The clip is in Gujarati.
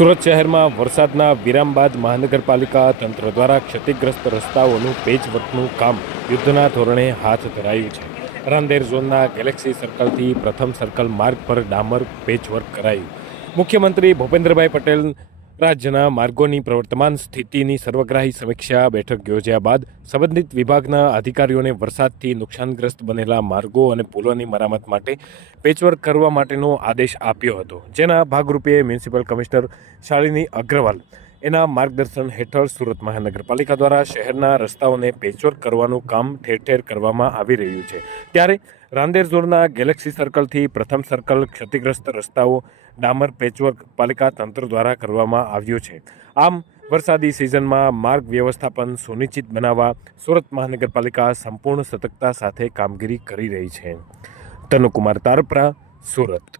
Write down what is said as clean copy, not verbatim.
સુરત શહેરમાં વરસાદના વિરામ બાદ મહાનગરપાલિકા તંત્ર દ્વારા ક્ષતિગ્રસ્ત રસ્તાઓનું પેચવર્કનું કામ યુદ્ધના ધોરણે હાથ ધરાયું છે. રાંદેર ઝોનના ગેલેક્સી સર્કલથી પ્રથમ સર્કલ માર્ગ પર ડામર પેચવર્ક કરાયું. મુખ્યમંત્રી ભૂપેન્દ્રભાઈ પટેલ રાજ્યના માર્ગોની પ્રવર્તમાન સ્થિતિની સર્વગ્રાહી સમીક્ષા બેઠક યોજ્યા બાદ સંબંધિત વિભાગના અધિકારીઓને વરસાદથી નુકસાનગ્રસ્ત બનેલા માર્ગો અને પુલોની મરામત માટે પેચવર્ક કરવા માટેનો આદેશ આપ્યો હતો. જેના ભાગરૂપે મ્યુનિસિપલ કમિશનર શાલિની અગ્રવાલ એના માર્ગદર્શન હેઠળ સુરત મહાનગરપાલિકા દ્વારા શહેરના રસ્તાઓને પેચવર્ક કરવાનું કામ ઠેર ઠેર કરવામાં આવી રહ્યું છે. ત્યારે રાંદેર ઝોનના ગેલેક્સી સર્કલથી પ્રથમ સર્કલ ક્ષતિગ્રસ્ત રસ્તાઓ ડામર પેચવર્ક પાલિકા તંત્ર દ્વારા કરવામાં આવ્યું છે. આમ વરસાદી સિઝનમાં માર્ગ વ્યવસ્થાપન સુનિશ્ચિત બનાવવા સુરત મહાનગરપાલિકા સંપૂર્ણ સતર્કતા સાથે કામગીરી કરી રહી છે. તનુકુમાર તારપરા, સુરત.